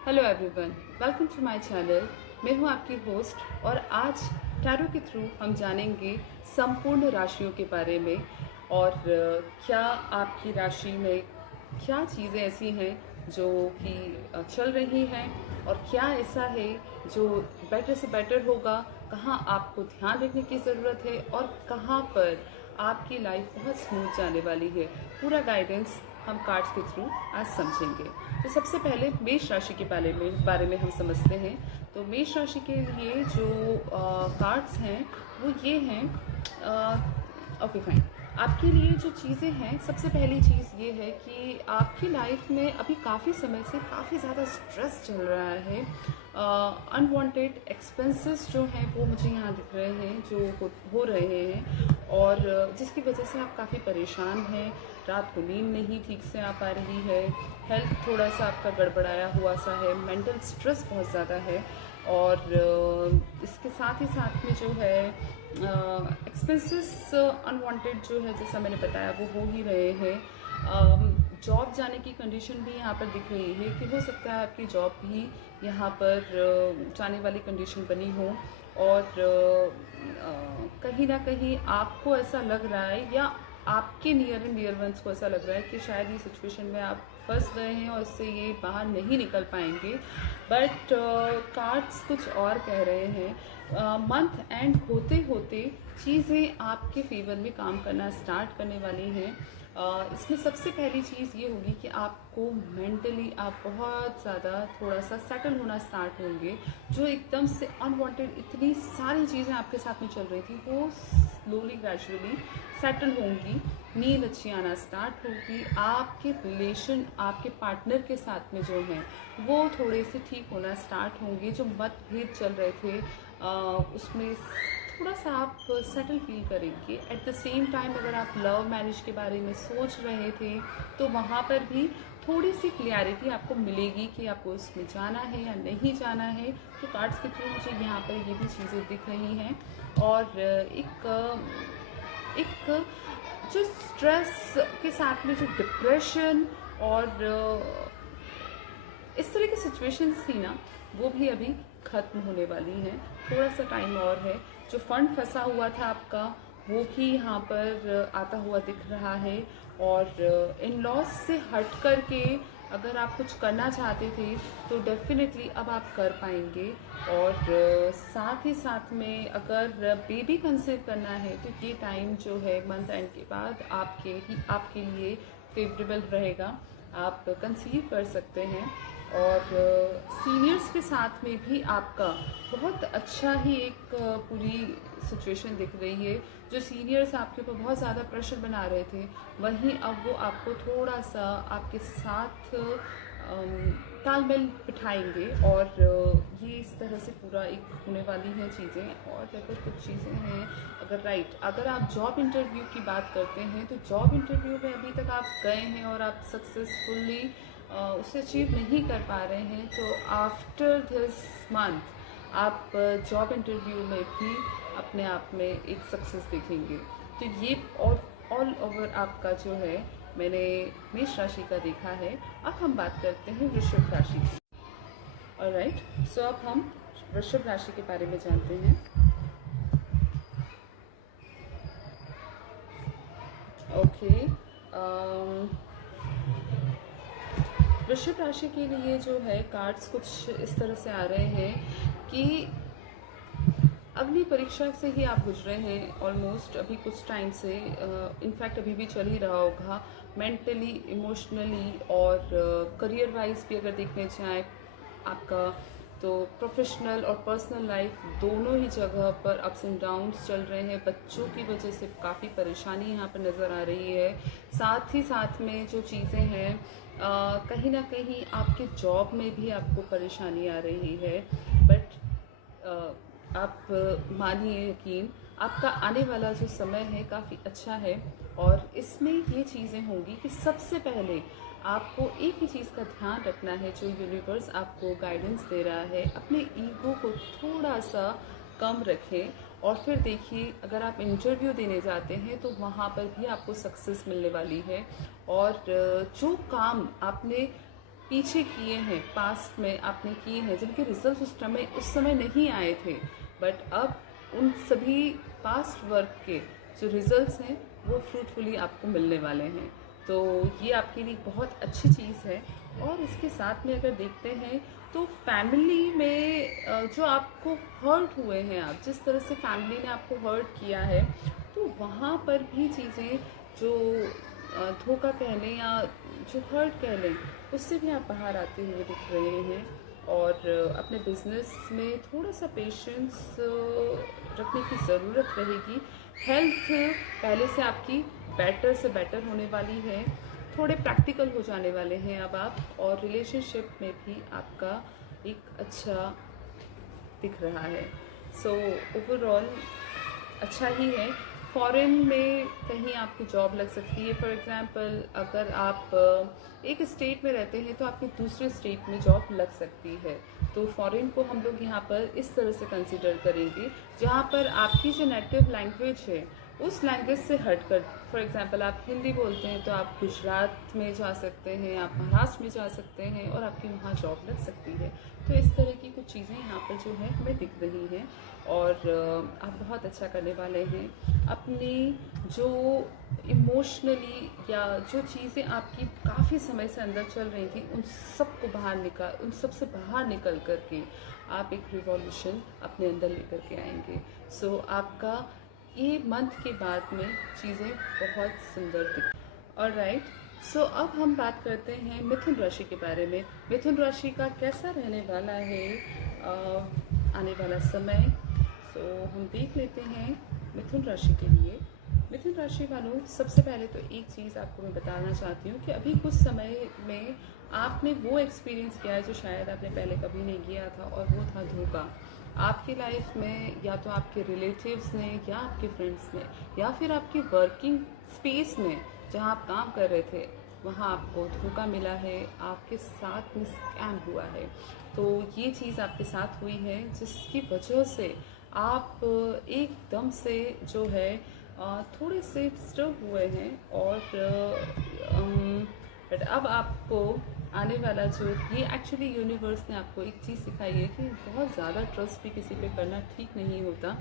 Hello everyone, welcome to my channel. मैं हूं आपकी होस्ट और आज टैरो के थ्रू हम जानेंगे संपूर्ण राशियों के बारे में और क्या आपकी राशि में क्या चीज़ें ऐसी हैं जो कि चल रही हैं और क्या ऐसा है जो बेटर से बेटर होगा, कहाँ आपको ध्यान रखने की ज़रूरत है और कहाँ पर आपकी लाइफ बहुत स्मूथ जाने वाली है। पूरा गाइडेंस हम कार्ड्स के थ्रू आज समझेंगे। तो सबसे पहले मेष राशि के बारे में हम समझते हैं। तो मेष राशि के लिए जो कार्ड्स हैं वो ये हैं। Okay fine. आपके लिए जो चीज़ें हैं, सबसे पहली चीज़ ये है कि आपकी लाइफ में अभी काफ़ी समय से काफ़ी ज़्यादा स्ट्रेस चल रहा है। अनवांटेड एक्सपेंसेस जो हैं वो मुझे यहाँ दिख रहे हैं, जो हो रहे हैं और जिसकी वजह से आप काफ़ी परेशान हैं। रात को नींद नहीं ठीक से आ पा रही है, हेल्थ थोड़ा सा आपका गड़बड़ाया हुआ सा है, मेंटल स्ट्रेस बहुत ज़्यादा है और इसके साथ ही साथ में जो है एक्सपेंसेस अनवांटेड जो है, जैसा मैंने बताया, वो हो ही रहे हैं। जॉब जाने की कंडीशन भी यहाँ पर दिख रही है कि हो सकता है आपकी जॉब भी यहाँ पर जाने वाली कंडीशन बनी हो और कहीं ना कहीं आपको ऐसा लग रहा है या आपके नियर एंड डियर वंस को ऐसा लग रहा है कि शायद ये सिचुएशन में आप फंस गए हैं और इससे ये बाहर नहीं निकल पाएंगे। बट कार्ड्स कुछ और कह रहे हैं। मंथ एंड होते होते चीज़ें आपके फेवर में काम करना स्टार्ट करने वाली हैं। इसमें सबसे पहली चीज़ ये होगी कि आपको मेंटली आप बहुत ज़्यादा थोड़ा सा सेटल होना स्टार्ट होंगे। जो एकदम से अनवांटेड इतनी सारी चीज़ें आपके साथ में चल रही थी वो स्लोली ग्रेजुअली सेटल होंगी। नींद अच्छी आना स्टार्ट होगी। आपके रिलेशन आपके पार्टनर के साथ में जो हैं वो थोड़े से ठीक होना स्टार्ट होंगे। जो मतभेद चल रहे थे उसमें थोड़ा सा आप सेटल फील करेंगे। एट द सेम टाइम अगर आप लव मैरिज के बारे में सोच रहे थे तो वहाँ पर भी थोड़ी सी क्लियरिटी आपको मिलेगी कि आपको इसमें जाना है या नहीं जाना है। तो कार्ड्स के थ्रू मुझे यहाँ पर ये भी चीज़ें दिख रही हैं और एक जो स्ट्रेस के साथ में जो डिप्रेशन और इस तरह की सिचुएशंस थी ना, वो भी अभी खत्म होने वाली हैं। थोड़ा सा टाइम और है। जो फंड फंसा हुआ था आपका वो भी यहाँ पर आता हुआ दिख रहा है और इन लॉस से हट करके अगर आप कुछ करना चाहते थे तो डेफिनेटली अब आप कर पाएंगे। और साथ ही साथ में अगर बेबी कंसीव करना है तो ये टाइम जो है मंथ एंड के बाद आपके लिए फेवरेबल रहेगा। आप कंसीव कर सकते हैं और सीनियर्स के साथ में भी आपका बहुत अच्छा ही एक पूरी सिचुएशन दिख रही है। जो सीनियर्स आपके ऊपर बहुत ज़्यादा प्रेशर बना रहे थे वहीं अब वो आपको थोड़ा सा आपके साथ तालमेल बिठाएंगे और ये इस तरह से पूरा एक होने वाली हैं चीज़ें। और अगर कुछ चीज़ें हैं, अगर आप जॉब इंटरव्यू की बात करते हैं तो जॉब इंटरव्यू में अभी तक आप गए हैं और आप सक्सेसफुली उसे अचीव नहीं कर पा रहे हैं तो आफ्टर दिस मंथ आप जॉब इंटरव्यू में भी अपने आप में एक सक्सेस देखेंगे। तो ये ऑल ओवर आपका जो है मैंने मेष राशि का देखा है। अब हम बात करते हैं वृषभ राशि की। ऑलराइट, सो अब हम वृषभ राशि के बारे में जानते हैं। ओके, वृषभ राशि के लिए जो है कार्ड्स कुछ इस तरह से आ रहे हैं कि अग्नि परीक्षा से ही आप गुजरे हैं ऑलमोस्ट अभी कुछ टाइम से। इनफैक्ट अभी भी चल ही रहा होगा मेंटली, इमोशनली और करियर वाइज भी अगर देखने जाए आपका, तो प्रोफेशनल और पर्सनल लाइफ दोनों ही जगह पर अप्स एंड डाउन्स चल रहे हैं। बच्चों की वजह से काफ़ी परेशानी यहाँ पर नज़र आ रही है। साथ ही साथ में जो चीज़ें हैं कहीं ना कहीं आपके जॉब में भी आपको परेशानी आ रही है। बट आप मानिए यकीन, आपका आने वाला जो समय है काफ़ी अच्छा है और इसमें ये चीज़ें होंगी कि सबसे पहले आपको एक ही चीज़ का ध्यान रखना है। जो यूनिवर्स आपको गाइडेंस दे रहा है, अपने ईगो को थोड़ा सा कम रखें और फिर देखिए अगर आप इंटरव्यू देने जाते हैं तो वहाँ पर भी आपको सक्सेस मिलने वाली है। और जो काम आपने पीछे किए हैं, पास्ट में आपने किए हैं, जिनके रिजल्ट उस समय नहीं आए थे, बट अब उन सभी पास्ट वर्क के जो रिजल्ट्स हैं वो फ्रूटफुली आपको मिलने वाले हैं। तो ये आपके लिए बहुत अच्छी चीज़ है। और इसके साथ में अगर देखते हैं तो फैमिली में जो आपको हर्ट हुए हैं, आप जिस तरह से फैमिली ने आपको हर्ट किया है, तो वहाँ पर भी चीज़ें जो धोखा कह लें या जो हर्ट कह लें, उससे भी आप बाहर आते हुए दिख रहे हैं। और अपने बिजनेस में थोड़ा सा पेशेंस रखने की ज़रूरत रहेगी। हेल्थ पहले से आपकी बेटर से बेटर होने वाली है, थोड़े प्रैक्टिकल हो जाने वाले हैं अब आप, और रिलेशनशिप में भी आपका एक अच्छा दिख रहा है। सो ओवरऑल अच्छा ही है। फॉरेन में कहीं आपकी जॉब लग सकती है। फॉर एग्जांपल अगर आप एक स्टेट में रहते हैं तो आपकी दूसरे स्टेट में जॉब लग सकती है। तो फॉरेन को हम लोग यहाँ पर इस तरह से कंसिडर करेंगे जहाँ पर आपकी जो नेटिव लैंग्वेज है उस लैंग्वेज से हटकर, फॉर एग्जांपल आप हिंदी बोलते हैं तो आप गुजरात में जा सकते हैं, आप महाराष्ट्र में जा सकते हैं और आपकी वहाँ जॉब लग सकती है। तो इस तरह की कुछ चीज़ें यहाँ पर जो है हमें दिख रही हैं और आप बहुत अच्छा करने वाले हैं। अपनी जो इमोशनली या जो चीज़ें आपकी काफ़ी समय से अंदर चल रही थी उन सब से बाहर निकल करके आप एक रिवॉल्यूशन अपने अंदर लेकर के आएंगे। सो आपका ये मंथ के बाद में चीज़ें बहुत सुंदर दिख। ऑलराइट, सो अब हम बात करते हैं मिथुन राशि के बारे में। मिथुन राशि का कैसा रहने वाला है आने वाला समय। सो हम देख लेते हैं मिथुन राशि के लिए। मिथुन राशि वालों, सबसे पहले तो एक चीज़ आपको मैं बताना चाहती हूँ कि अभी कुछ समय में आपने वो एक्सपीरियंस किया है जो शायद आपने पहले कभी नहीं किया था, और वो था धोखा। आपकी लाइफ में या तो आपके रिलेटिव्स ने या आपके फ्रेंड्स ने या फिर आपकी वर्किंग स्पेस में जहाँ आप काम कर रहे थे वहाँ आपको धोखा मिला है, आपके साथ में स्कैम हुआ है। तो ये चीज़ आपके साथ हुई है जिसकी वजह से आप एकदम से जो है थोड़े से डिस्टर्ब हुए हैं। और बट अब आपको आने वाला जो ये एक्चुअली यूनिवर्स ने आपको एक चीज़ सिखाई है कि बहुत ज़्यादा ट्रस्ट भी किसी पे करना ठीक नहीं होता।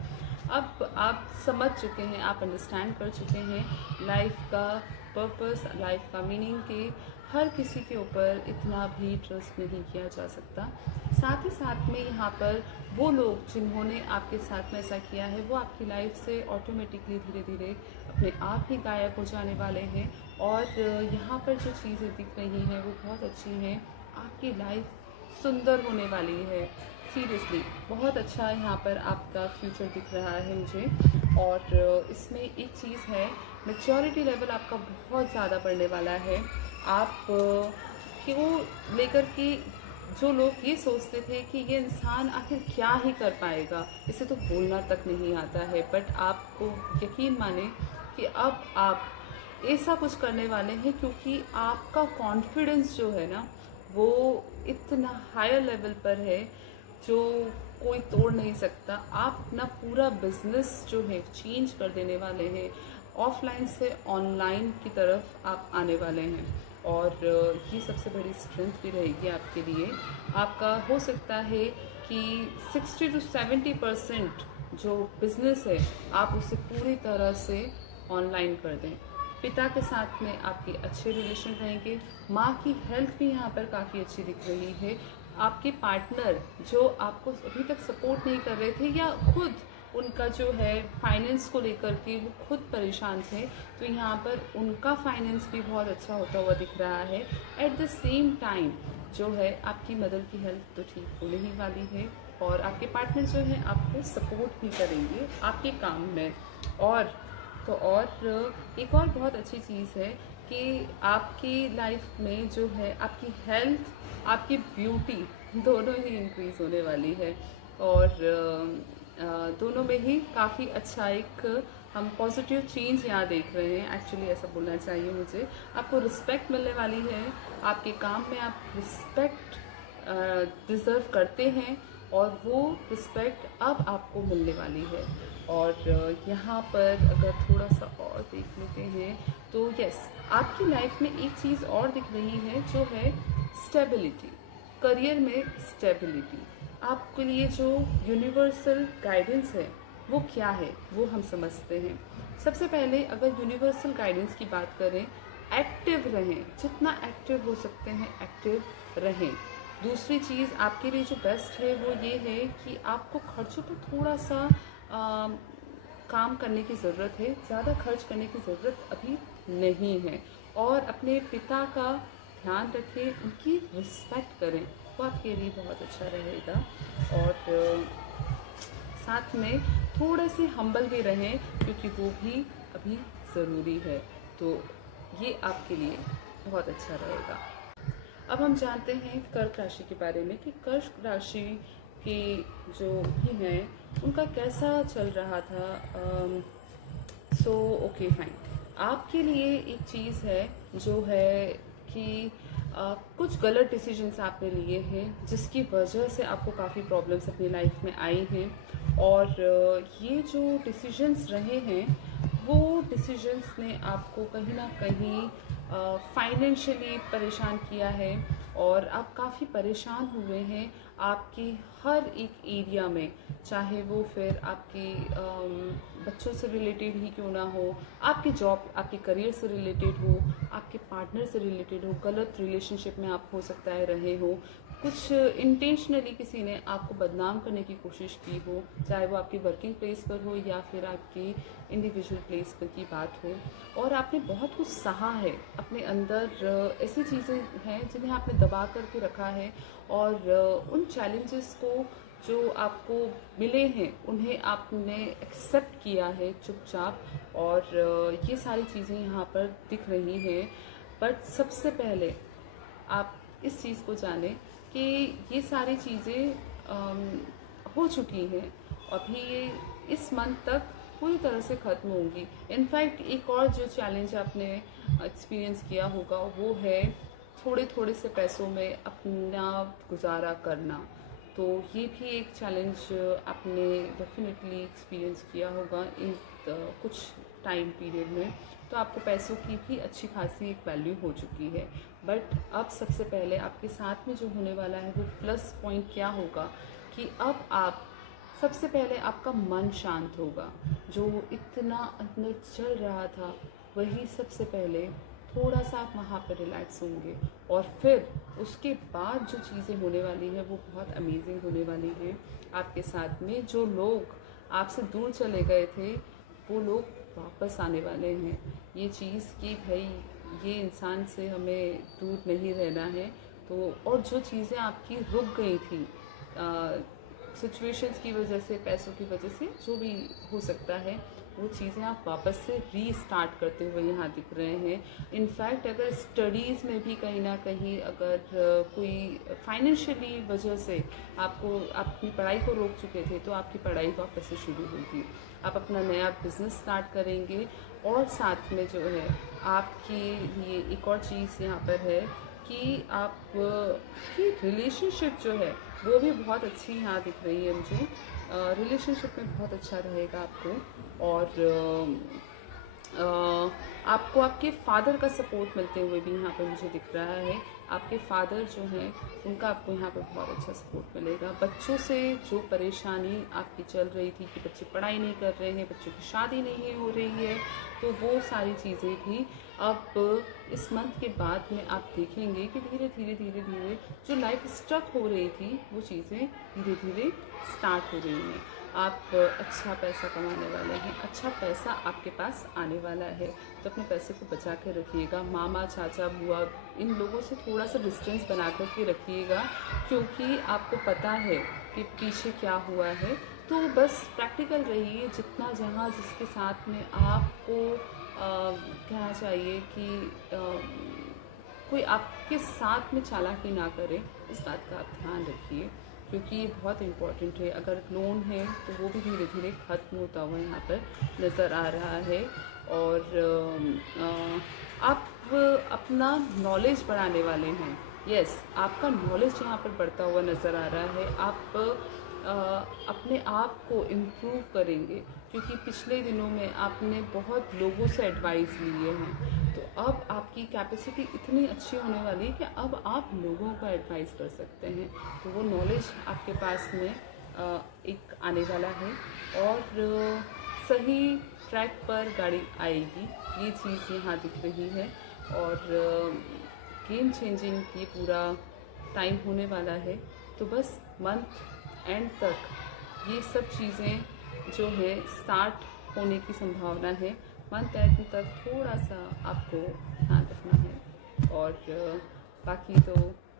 अब आप समझ चुके हैं, आप अंडरस्टैंड कर चुके हैं लाइफ का पर्पस, लाइफ का मीनिंग के हर किसी के ऊपर इतना भी ट्रस्ट नहीं किया जा सकता। साथ ही साथ में यहाँ पर वो लोग जिन्होंने आपके साथ में ऐसा किया है वो आपकी लाइफ से ऑटोमेटिकली धीरे धीरे अपने आप ही गायब हो जाने वाले हैं। और यहाँ पर जो चीज़ें दिख रही हैं वो बहुत अच्छी हैं। आपकी लाइफ सुंदर होने वाली है, सीरियसली बहुत अच्छा यहाँ पर आपका फ्यूचर दिख रहा है मुझे। और इसमें एक चीज़ है, मैच्योरिटी लेवल आपका बहुत ज़्यादा बढ़ने वाला है। आप क्यों लेकर के जो लोग ये सोचते थे कि ये इंसान आखिर क्या ही कर पाएगा, इसे तो बोलना तक नहीं आता है, बट आपको यकीन माने कि अब आप ऐसा कुछ करने वाले हैं क्योंकि आपका कॉन्फिडेंस जो है ना वो इतना हायर लेवल पर है जो कोई तोड़ नहीं सकता। आप अपना पूरा बिजनेस जो है चेंज कर देने वाले हैं, ऑफलाइन से ऑनलाइन की तरफ आप आने वाले हैं। और ये सबसे बड़ी स्ट्रेंथ भी रहेगी आपके लिए। आपका हो सकता है कि 60 to 70% जो बिजनेस है आप उसे पूरी तरह से ऑनलाइन कर दें। पिता के साथ में आपके अच्छे रिलेशन रहेंगे। माँ की हेल्थ भी यहाँ पर काफ़ी अच्छी दिख रही है। आपके पार्टनर जो आपको अभी तक सपोर्ट नहीं कर रहे थे या खुद उनका जो है फाइनेंस को लेकर के वो खुद परेशान थे, तो यहाँ पर उनका फाइनेंस भी बहुत अच्छा होता हुआ दिख रहा है। एट द सेम टाइम जो है आपकी मदर की हेल्थ तो ठीक होने ही वाली है और आपके पार्टनर जो है आपको सपोर्ट भी करेंगे आपके काम में। और एक और बहुत अच्छी चीज़ है कि आपकी लाइफ में जो है आपकी हेल्थ, आपकी ब्यूटी दोनों ही इंक्रीज़ होने वाली है। और दोनों में ही काफ़ी अच्छा एक हम पॉजिटिव चेंज यहाँ देख रहे हैं। एक्चुअली ऐसा बोलना चाहिए मुझे। आपको रिस्पेक्ट मिलने वाली है, आपके काम में आप रिस्पेक्ट डिज़र्व करते हैं और वो रिस्पेक्ट अब आपको मिलने वाली है। और यहाँ पर अगर थोड़ा सा और देख लेते हैं तो यस, आपकी लाइफ में एक चीज़ और दिख रही है जो है स्टेबिलिटी, करियर में स्टेबिलिटी, आपके लिए जो यूनिवर्सल गाइडेंस है वो क्या है वो हम समझते हैं। सबसे पहले अगर यूनिवर्सल गाइडेंस की बात करें, एक्टिव रहें, जितना एक्टिव हो सकते हैं एक्टिव रहें। दूसरी चीज़ आपके लिए जो बेस्ट है वो ये है कि आपको खर्चों पर थोड़ा सा काम करने की ज़रूरत है, ज़्यादा खर्च करने की ज़रूरत अभी नहीं है। और अपने पिता का ध्यान रखें, उनकी रिस्पेक्ट करें, वो आपके लिए बहुत अच्छा रहेगा। और साथ में थोड़े से हम्बल भी रहें क्योंकि वो भी अभी ज़रूरी है, तो ये आपके लिए बहुत अच्छा रहेगा। अब हम जानते हैं कर्क राशि के बारे में कि कर्क राशि के जो भी हैं उनका कैसा चल रहा था। सो ओके फाइन, आपके लिए एक चीज़ है जो है कि कुछ गलत डिसीजंस आपने लिए हैं जिसकी वजह से आपको काफ़ी प्रॉब्लम्स अपनी लाइफ में आई हैं। और ये जो डिसीजंस रहे हैं वो डिसीजंस ने आपको कहीं ना कहीं फाइनेंशियली परेशान किया है और आप काफ़ी परेशान हुए हैं आपकी हर एक एरिया में, चाहे वो फिर आपकी बच्चों से रिलेटेड ही क्यों ना हो, आपकी जॉब आपके करियर से रिलेटेड हो, आपके पार्टनर से रिलेटेड हो, गलत रिलेशनशिप में आप हो सकता है रहे हो, कुछ इंटेंशनली किसी ने आपको बदनाम करने की कोशिश की हो, चाहे वो आपकी वर्किंग प्लेस पर हो या फिर आपकी इंडिविजुअल प्लेस पर की बात हो, और आपने बहुत कुछ सहा है अपने अंदर। ऐसी चीज़ें हैं जिन्हें आपने दबा करके रखा है और उन चैलेंजेस को जो आपको मिले हैं उन्हें आपने एक्सेप्ट किया है चुपचाप, और ये सारी चीज़ें यहाँ पर दिख रही हैं। बट सबसे पहले आप इस चीज़ को जानें कि ये सारी चीज़ें हो चुकी हैं, अभी ये इस मंथ तक पूरी तरह से ख़त्म होंगी। इनफैक्ट एक और जो चैलेंज आपने एक्सपीरियंस किया होगा वो है थोड़े थोड़े से पैसों में अपना गुजारा करना, तो ये भी एक चैलेंज आपने डेफिनेटली एक्सपीरियंस किया होगा इन कुछ टाइम पीरियड में। तो आपको पैसों की भी अच्छी खासी एक वैल्यू हो चुकी है। बट अब सबसे पहले आपके साथ में जो होने वाला है वो प्लस पॉइंट क्या होगा कि अब आप सबसे पहले आपका मन शांत होगा। जो इतना अंदर चल रहा था वही सबसे पहले थोड़ा सा आप वहाँ पर रिलैक्स होंगे, और फिर उसके बाद जो चीज़ें होने वाली है वो बहुत अमेजिंग होने वाली है आपके साथ में। जो लोग आपसे दूर चले गए थे वो लोग वापस आने वाले हैं। ये चीज़ कि भाई ये इंसान से हमें दूर नहीं रहना है, तो और जो चीज़ें आपकी रुक गई थी सिचुएशंस की वजह से, पैसों की वजह से, जो भी हो सकता है, वो चीज़ें आप वापस से रीस्टार्ट करते हुए यहाँ दिख रहे हैं। इनफैक्ट अगर स्टडीज़ में भी कहीं ना कहीं अगर कोई फाइनेंशियली वजह से आपको अपनी पढ़ाई को रोक चुके थे तो आपकी पढ़ाई वापस से शुरू होगी, आप अपना नया बिजनेस स्टार्ट करेंगे। और साथ में जो है आपके लिए एक और चीज़ यहाँ पर है कि आप की रिलेशनशिप जो है वो भी बहुत अच्छी यहाँ दिख रही है मुझे। रिलेशनशिप में बहुत अच्छा रहेगा आपको, और आपको आपके फादर का सपोर्ट मिलते हुए भी यहाँ पर मुझे दिख रहा है। आपके फादर जो हैं उनका आपको यहाँ पर बहुत अच्छा सपोर्ट मिलेगा। बच्चों से जो परेशानी आपकी चल रही थी कि बच्चे पढ़ाई नहीं कर रहे हैं, बच्चों की शादी नहीं हो रही है, तो वो सारी चीज़ें भी अब इस मंथ के बाद में आप देखेंगे कि धीरे धीरे धीरे धीरे जो लाइफ स्ट्रक हो रही थी वो चीज़ें धीरे धीरे स्टार्ट हो रही हैं। आप अच्छा पैसा कमाने वाले हैं, अच्छा पैसा आपके पास आने वाला है, तो अपने पैसे को बचा के रखिएगा। मामा, चाचा, बुआ, इन लोगों से थोड़ा सा डिस्टेंस बना कर के रखिएगा, क्योंकि आपको पता है कि पीछे क्या हुआ है। तो बस प्रैक्टिकल रहिए, जितना जहाँ जिसके साथ में आपको कहना चाहिए कि कोई आपके साथ में चालाकी ना करे, इस बात का आप ध्यान रखिए, क्योंकि ये बहुत इम्पोर्टेंट है। अगर लोन है तो वो भी धीरे धीरे ख़त्म होता हुआ यहाँ पर नज़र आ रहा है। और आप अपना नॉलेज बढ़ाने वाले हैं। यस, आपका नॉलेज यहाँ पर बढ़ता हुआ नज़र आ रहा है। आप अपने आप को इम्प्रूव करेंगे, क्योंकि पिछले दिनों में आपने बहुत लोगों से एडवाइस लिए हैं। तो अब आपकी कैपेसिटी इतनी अच्छी होने वाली है कि अब आप लोगों का एडवाइस कर सकते हैं। तो वो नॉलेज आपके पास में एक आने वाला है और सही ट्रैक पर गाड़ी आएगी, ये चीज़ यहाँ दिख रही है। और गेम चेंजिंग ये पूरा टाइम होने वाला है। तो बस मंथ एंड तक ये सब चीज़ें जो है स्टार्ट होने की संभावना है। मंथ एंड तक थोड़ा सा आपको ध्यान रखना है और बाकी तो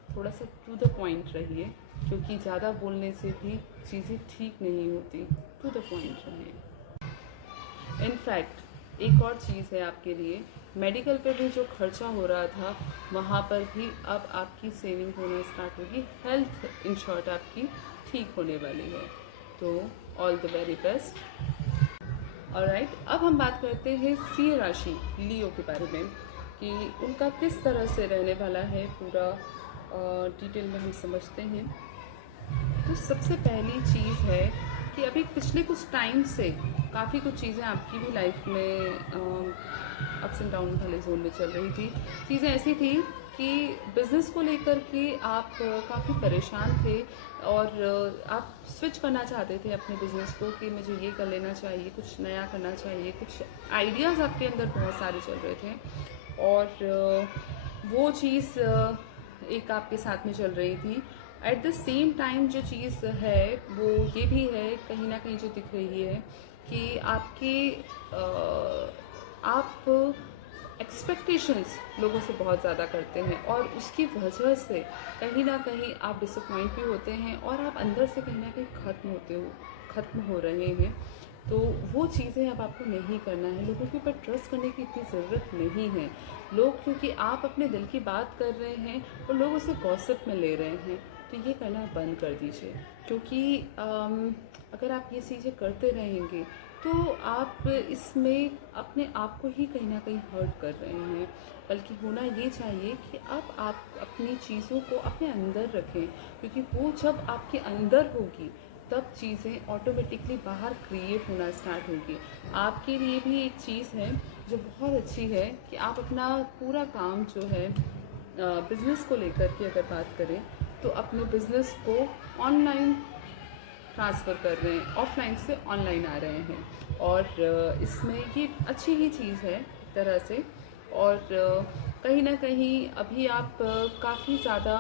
थोड़ा सा टू द पॉइंट रहिए, क्योंकि ज़्यादा बोलने से भी चीज़ें ठीक नहीं होती। टू द पॉइंट रहिए। इनफैक्ट एक और चीज़ है आपके लिए, मेडिकल पे भी जो खर्चा हो रहा था वहाँ पर भी अब आपकी सेविंग होना स्टार्ट होगी। हेल्थ इंश्योर्ड आपकी ठीक होने वाली है। तो all the very best. Alright, अब हम बात करते हैं सिंह राशि लियो के बारे में कि उनका किस तरह से रहने वाला है, पूरा डिटेल में हम समझते हैं। तो सबसे पहली चीज़ है कि अभी पिछले कुछ टाइम से काफ़ी कुछ चीज़ें आपकी भी लाइफ में अप्स एंड डाउन वाले जोन में चल रही थी। चीज़ें ऐसी थी कि बिज़नेस को लेकर के आप काफ़ी परेशान थे और आप स्विच करना चाहते थे अपने बिज़नेस को कि मुझे ये कर लेना चाहिए, कुछ नया करना चाहिए, कुछ आइडियाज़ आपके अंदर बहुत सारे चल रहे थे और वो चीज़ एक आपके साथ में चल रही थी। एट द सेम टाइम जो चीज़ है वो ये भी है कहीं ना कहीं जो दिख रही है कि आपके आप एक्सपेक्टेशंस लोगों से बहुत ज़्यादा करते हैं और उसकी वजह से कहीं ना कहीं आप डिसअपॉइंट भी होते हैं और आप अंदर से कहीं ना कहीं ख़त्म हो रहे हैं। तो वो चीज़ें अब आपको नहीं करना है। लोगों के ऊपर ट्रस्ट करने की इतनी ज़रूरत नहीं है। लोग क्योंकि आप अपने दिल की बात कर रहे हैं और लोग उसे गॉसिप में ले रहे हैं, तो ये करना बंद कर दीजिए। क्योंकि अगर आप ये चीज़ें करते रहेंगे तो आप इसमें अपने आप को ही कहीं ना कहीं हर्ट कर रहे हैं। बल्कि होना ये चाहिए कि आप अपनी चीज़ों को अपने अंदर रखें, क्योंकि वो जब आपके अंदर होगी तब चीज़ें ऑटोमेटिकली बाहर क्रिएट होना स्टार्ट होगी। आपके लिए भी एक चीज़ है जो बहुत अच्छी है कि आप अपना पूरा काम जो है बिज़नेस को लेकर के अगर बात करें तो अपने बिज़नेस को ऑनलाइन ट्रांसफ़र कर रहे हैं, ऑफलाइन से ऑनलाइन आ रहे हैं और इसमें ये अच्छी ही चीज़ है एक तरह से। और कहीं ना कहीं अभी आप काफ़ी ज़्यादा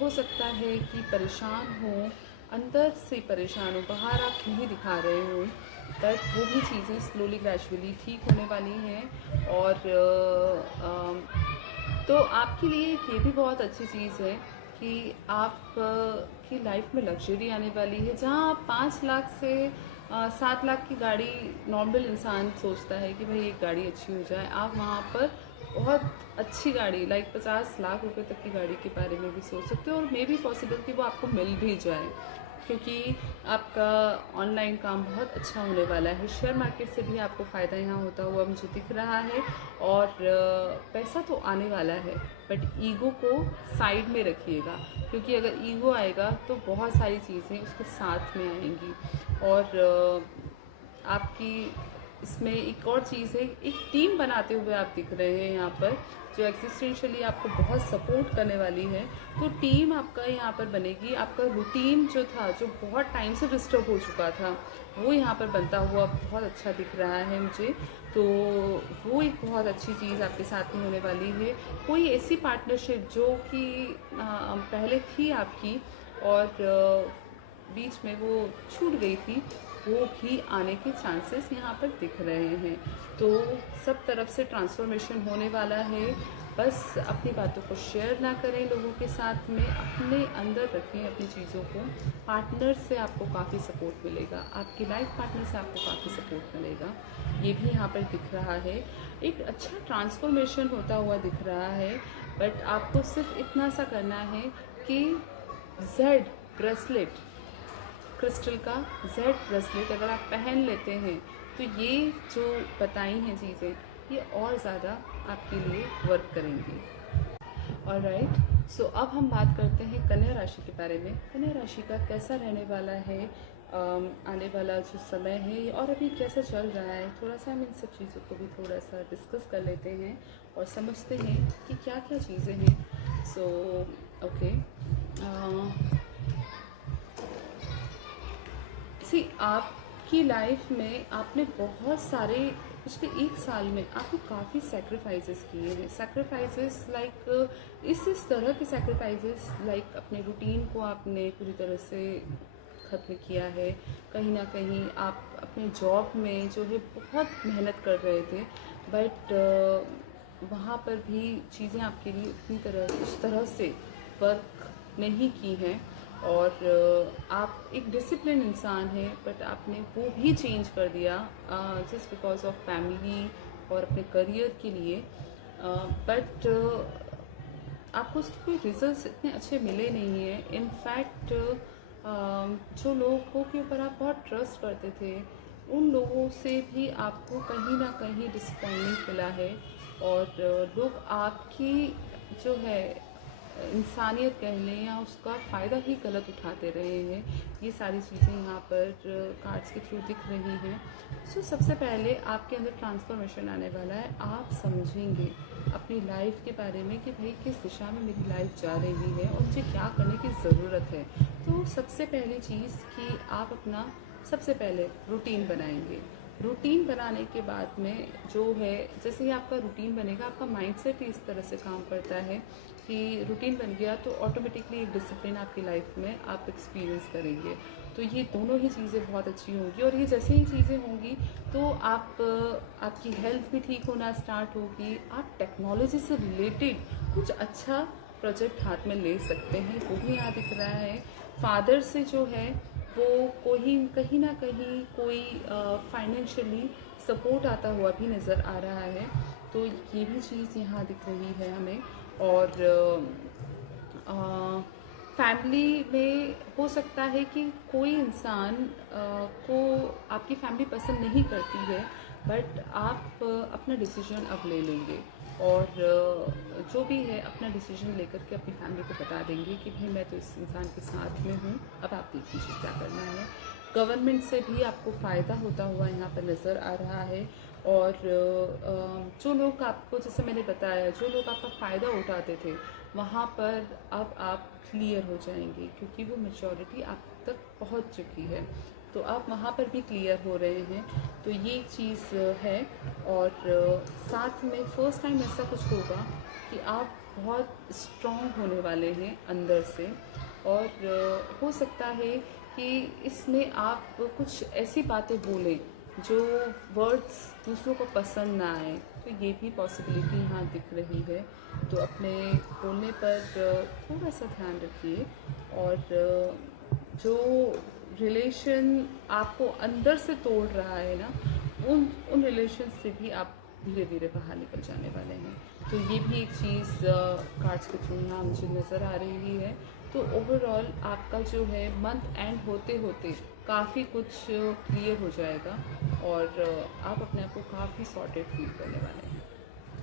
हो सकता है कि परेशान हो, अंदर से परेशान हो, बाहर आप नहीं दिखा रहे हो, बट वो भी चीज़ें स्लोली ग्रेजुअली ठीक होने वाली हैं। और तो आपके लिए ये भी बहुत अच्छी चीज़ है कि आप की लाइफ में लग्जरी आने वाली है। जहाँ आप 5 लाख से 7 लाख की गाड़ी नॉर्मल इंसान सोचता है कि भाई एक गाड़ी अच्छी हो जाए, आप वहाँ पर बहुत अच्छी गाड़ी लाइक 50 लाख रुपए तक की गाड़ी के बारे में भी सोच सकते हो और मे बी पॉसिबल कि वो आपको मिल भी जाए, क्योंकि आपका ऑनलाइन काम बहुत अच्छा होने वाला है। शेयर मार्केट से भी आपको फ़ायदा यहाँ होता हुआ मुझे दिख रहा है और पैसा तो आने वाला है, बट ईगो को साइड में रखिएगा, क्योंकि अगर ईगो आएगा तो बहुत सारी चीज़ें उसके साथ में आएंगी। और आपकी इसमें एक और चीज़ है, एक टीम बनाते हुए आप दिख रहे हैं यहाँ पर, जो एग्जिस्टेंशियली आपको बहुत सपोर्ट करने वाली है। तो टीम आपका यहाँ पर बनेगी। आपका रूटीन जो था, जो बहुत टाइम से डिस्टर्ब हो चुका था, वो यहाँ पर बनता हुआ बहुत अच्छा दिख रहा है मुझे। तो वो एक बहुत अच्छी चीज़ आपके साथ में होने वाली है। कोई ऐसी पार्टनरशिप जो कि पहले थी आपकी और बीच में वो छूट गई थी, वो भी आने के चांसेस यहाँ पर दिख रहे हैं। तो सब तरफ से ट्रांसफॉर्मेशन होने वाला है। बस अपनी बातों को शेयर ना करें लोगों के साथ में, अपने अंदर रखें अपनी चीज़ों को। पार्टनर से आपको काफ़ी सपोर्ट मिलेगा, आपकी लाइफ पार्टनर से आपको काफ़ी सपोर्ट मिलेगा, ये भी यहाँ पर दिख रहा है। एक अच्छा ट्रांसफॉर्मेशन होता हुआ दिख रहा है। बट आपको सिर्फ इतना सा करना है कि जेड ब्रेसलेट, क्रिस्टल का जेड ब्रेसलेट अगर आप पहन लेते हैं तो ये जो बताई हैं चीज़ें ये और ज़्यादा आपके लिए वर्क करेंगी। ऑलराइट, अब हम बात करते हैं कन्या राशि के बारे में। कन्या राशि का कैसा रहने वाला है आने वाला जो समय है, और अभी कैसा चल रहा है, थोड़ा सा हम इन सब चीज़ों को भी थोड़ा सा डिस्कस कर लेते हैं और समझते हैं कि क्या क्या चीज़ें हैं। ओके, आपकी लाइफ में आपने बहुत सारे पिछले एक साल में आपने काफ़ी सेक्रीफाइसेस किए हैं। सेक्रीफाइसेस लाइक इस तरह के सेक्रीफाइसेस लाइक अपने रूटीन को आपने पूरी तरह से ख़त्म किया है। कहीं ना कहीं आप अपने जॉब में जो है बहुत मेहनत कर रहे थे, बट वहाँ पर भी चीज़ें आपके लिए उस तरह से वर्क नहीं की हैं, और आप एक डिसिप्लिन इंसान हैं, बट आपने वो भी चेंज कर दिया जस्ट बिकॉज ऑफ फैमिली और अपने करियर के लिए। बट आपको उसके कोई रिजल्ट्स इतने अच्छे मिले नहीं हैं। इनफैक्ट जो लोगों के ऊपर आप बहुत ट्रस्ट करते थे, उन लोगों से भी आपको कहीं ना कहीं डिसअपॉइंटमेंट मिला है, और लोग आपकी जो है इंसानियत कह लें या उसका फ़ायदा ही गलत उठाते रहे हैं। ये सारी चीज़ें यहाँ पर कार्ड्स के थ्रू दिख रही हैं। सबसे पहले आपके अंदर ट्रांसफॉर्मेशन आने वाला है। आप समझेंगे अपनी लाइफ के बारे में कि भाई किस दिशा में मेरी लाइफ जा रही है और मुझे क्या करने की ज़रूरत है। तो सबसे पहली चीज़ कि आप अपना सबसे पहले रूटीन बनाएंगे। रूटीन बनाने के बाद में जो है, जैसे ही आपका रूटीन बनेगा, आपका माइंडसेट ही इस तरह से काम करता है कि रूटीन बन गया तो ऑटोमेटिकली एक डिसिप्लिन आपकी लाइफ में आप एक्सपीरियंस करेंगे। तो ये दोनों ही चीज़ें बहुत अच्छी होंगी, और ये जैसे ही चीज़ें होंगी तो आपकी हेल्थ भी ठीक होना स्टार्ट होगी। आप टेक्नोलॉजी से रिलेटेड कुछ अच्छा प्रोजेक्ट हाथ में ले सकते हैं, वो भी यहाँ दिख रहा है। फादर से जो है वो कहीं ना कहीं कोई फाइनेंशियली सपोर्ट आता हुआ भी नज़र आ रहा है। तो ये भी चीज़ यहाँ दिख रही है हमें। और फैमिली में हो सकता है कि कोई इंसान को आपकी फैमिली पसंद नहीं करती है, बट आप अपना डिसीजन अब ले लेंगे, और जो भी है अपना डिसीजन लेकर के अपनी फैमिली को बता देंगे कि भाई मैं तो इस इंसान के साथ में हूँ, अब आप देख लीजिए क्या करना है। गवर्नमेंट से भी आपको फ़ायदा होता हुआ यहाँ पर नज़र आ रहा है। और जो लोग आपको, जैसे मैंने बताया, जो लोग आपका फ़ायदा उठाते थे, वहाँ पर अब आप क्लियर हो जाएंगे, क्योंकि वो मैच्योरिटी आप तक पहुँच चुकी है। तो आप वहाँ पर भी क्लियर हो रहे हैं। तो ये चीज़ है। और साथ में फर्स्ट टाइम ऐसा कुछ होगा कि आप बहुत स्ट्रॉन्ग होने वाले हैं अंदर से, और हो सकता है कि इसमें आप कुछ ऐसी बातें बोलें जो वर्ड्स दूसरों को पसंद ना आए। तो ये भी पॉसिबिलिटी यहाँ दिख रही है। तो अपने बोलने पर थोड़ा सा ध्यान रखिए, और जो रिलेशन आपको अंदर से तोड़ रहा है ना, उन रिलेशन से भी आप धीरे धीरे बाहर निकल जाने वाले हैं। तो ये भी एक चीज़ कार्ड्स के थ्रू यहाँ मुझे नज़र आ रही है। तो ओवरऑल आपका जो है मंथ एंड होते होते काफ़ी कुछ क्लियर हो जाएगा, और आप अपने आप को काफ़ी सॉर्टेड फील करने वाले हैं।